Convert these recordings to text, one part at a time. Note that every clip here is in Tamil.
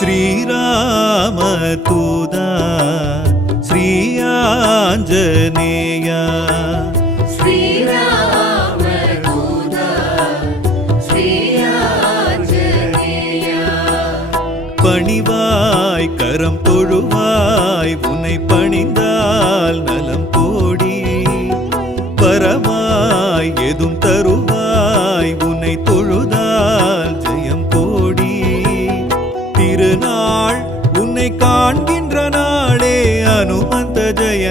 श्रीरामतुदा श्रीयाञ्जनेय श्रीरामदूता श्रीयाञ्जनेया பணிவாய் கரம் தொழுவாய் உன்னை பணிந்தால் நலம்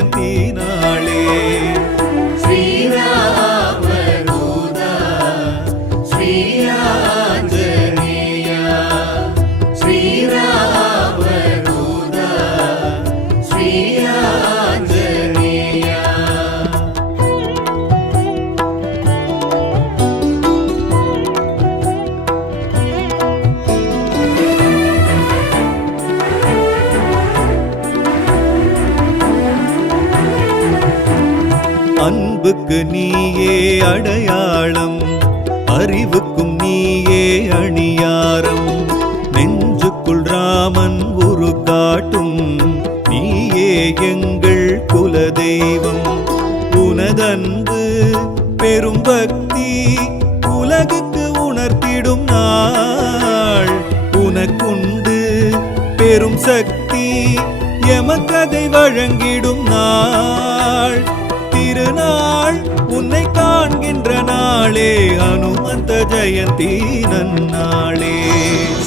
ஜெயந்தி அன்புக்கு நீயே அடையாளம் அறிவுக்கும் நீயே அணியாரம். நெஞ்சுக்குள் ராமன் உரு காட்டும் நீயே எங்கள் குலதெய்வம். உனதன்பு பெரும் பக்தி உலகுக்கு உணர்த்திடும் நாள். உனக்குண்டு பெரும் சக்தி எமக்கதை வழங்கிடும் நாள். திருநாள் உன்னை காண்கின்ற நாளே அனுமந்த ஜெயந்தி நன்னாளே.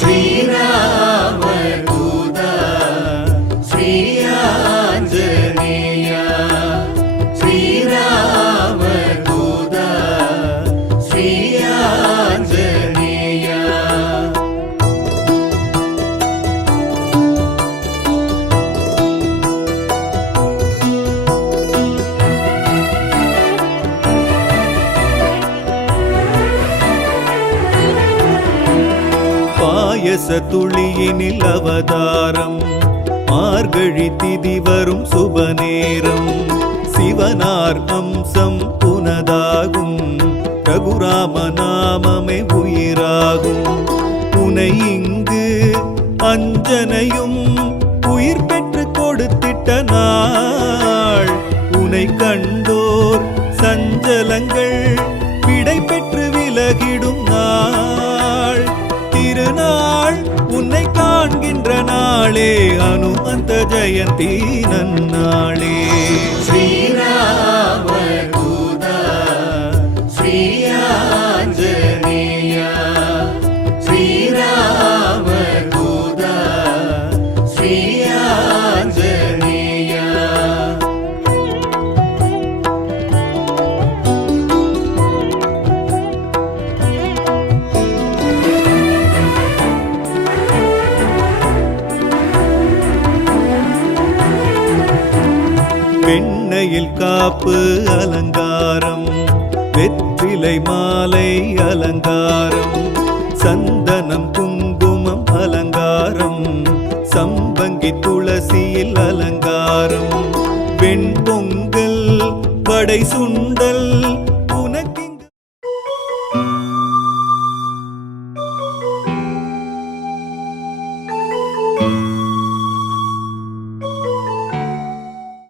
ஸ்ரீராம். பாயச துளியினில் அவதாரம். மார்கழி திதி வரும் சுபநேரம் சிவனார் அம்சம் புனதாகும். ரகுராம நாமமே உயிராகும். உனை இங்கு அஞ்சனையும் உயிர் பெற்று கொடுத்திட்ட நாள். உனை கண்டோர் சஞ்சலங்கள் விடை பெற்று விலகிடும் நாள் காண்கின்ற நாளே அனுமந்த ஜெயந்தி நன்னாளே வெண்ணையில் காப்பு அலங்காரம் வெற்றிலை மாலை அலங்காரம் சந்தனம் குங்குமம் அலங்காரம் சம்பங்கி துளசியில் அலங்காரம் வெண்பொங்கல் படை சுண்டல்